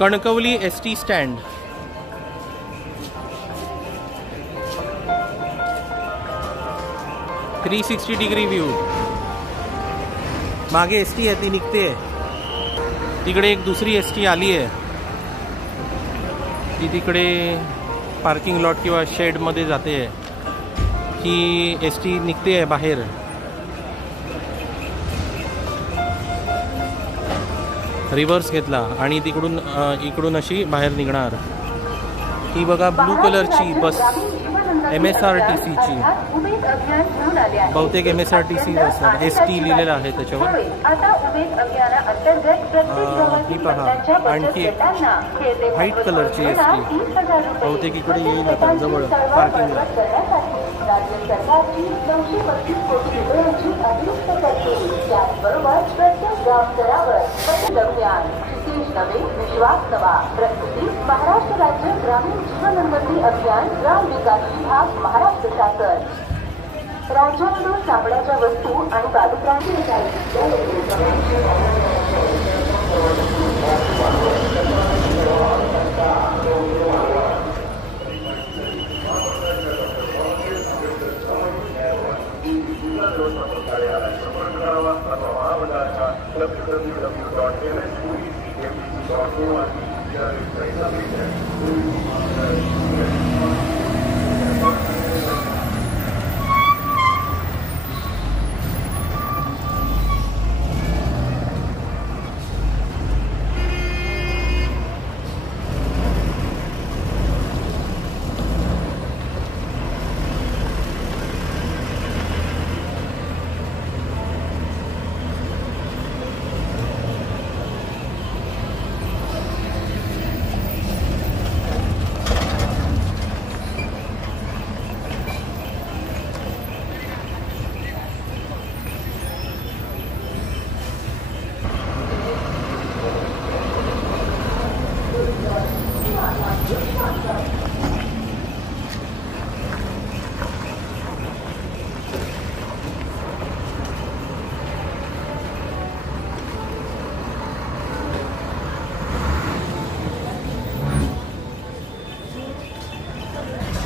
Kankavli ST stand. .360 degree view. मागे ST आहे ती निघते. तिकडे एक दुसरी एसटी आली आहे. ती तिकडे पार्किंग लॉट किंवा शेड मध्ये जाते. ही एसटी निघते आहे बाहेर. रिव्हर्स घेतला आणि तिकडून इकडून अशी बाहेर निघणार. ही बघा ब्लू कलरची बस MSRTCची. बहुतेक MSRTC असणार. ST लिहिलेलं आहे त्याच्यावर. ही पहा आणखी एक व्हाईट कलरची ST बहुतेक इकडे येईल आता जवळ पार्किंगला. राज्य सरकारची 935 कोटी रुपयांची अतिरिक्त तरतूद. त्याचबरोबर प्रत्येक गावस्तरावर पथक अभियान. क्षितिज नवे विश्वास नवा. प्रस्तुती महाराष्ट्र राज्य ग्रामीण जीवनोन्नती अभियान ग्राम विकास विभाग महाराष्ट्र शासन. राज्यातून सापड्याच्या वस्तू आणि पादत्रांची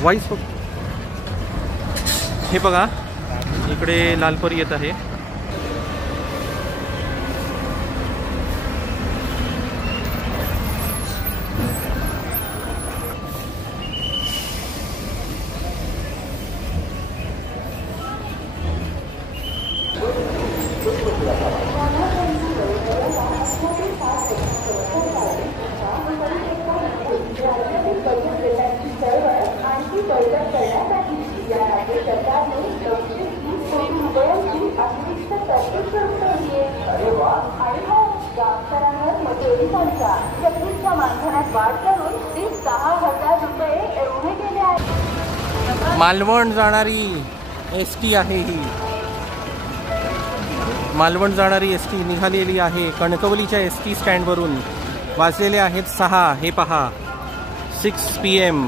वाईस. हे बघा इकडे लालपरी येत आहे. मालवण जाणारी एसटी आहे ही. मालवण जाणारी एसटी निघालेली आहे कणकवलीच्या एसटी स्टँडवरून. वाजलेले आहेत 6. हे पहा 6 PM.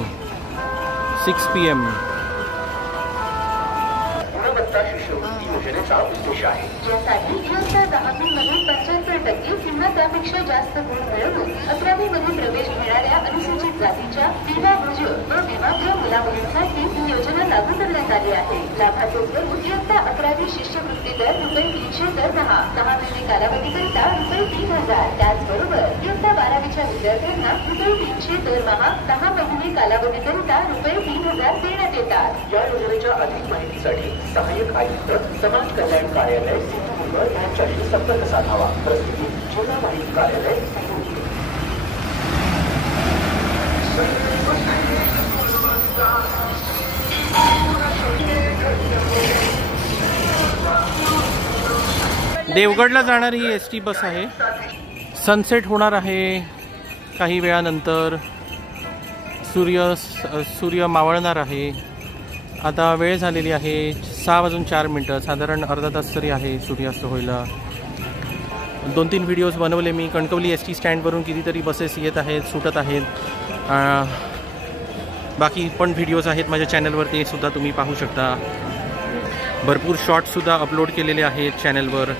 यासाठी इयत्ता 10वीमध्ये 75% किंवा त्यापेक्षा जास्त गुण मिळवून 11वीमध्ये प्रवेश घेणाऱ्या अनुसूचित जातीच्या विभागज व विभागीय मुलामुलींसाठी ही योजना लागू करण्यात आली आहे. लाभार्थी स्वरूप इयत्ता 11वी शिष्यवृत्ती दर ₹300 दरमहा 6 महिने कालावधीकरिता ₹3000. त्याचबरोबर इयत्ता 12वीच्या विद्यार्थ्यांना ₹300 दरमहा 10 महिने कालावधीकरिता ₹3000 देण्यात येतात. या योजनेच्या अधिक माहितीसाठी सहाय्यक आयुक्त समाज कल्याण कार्यालय सिंधुदुर्ग यांच्याशी संपर्क साधावा. प्रस्तुती जिल्हा माहिती कार्यालय सिंधुदुर्ग. देवगडला जाणारी ही एसटी बस आहे. सनसेट होणार आहे काही वेळानंतर. सूर्य मावळणार आहे. आता वेळ झालेली आहे 6:04. साधारण अर्धा तास तरी आहे सूर्यास्त व्हायला. 2-3 व्हिडिओज बनवले मी. कणकवली एसटी स्टँडवरून कितीतरी बसेस येत आहेत, सुटत आहेत. बाकी पण व्हिडिओज आहेत माझ्या चॅनलवर, ते सुद्धा तुम्ही पाहू शकता. भरपूर शॉर्ट्ससुद्धा अपलोड केलेले आहेत चॅनलवर.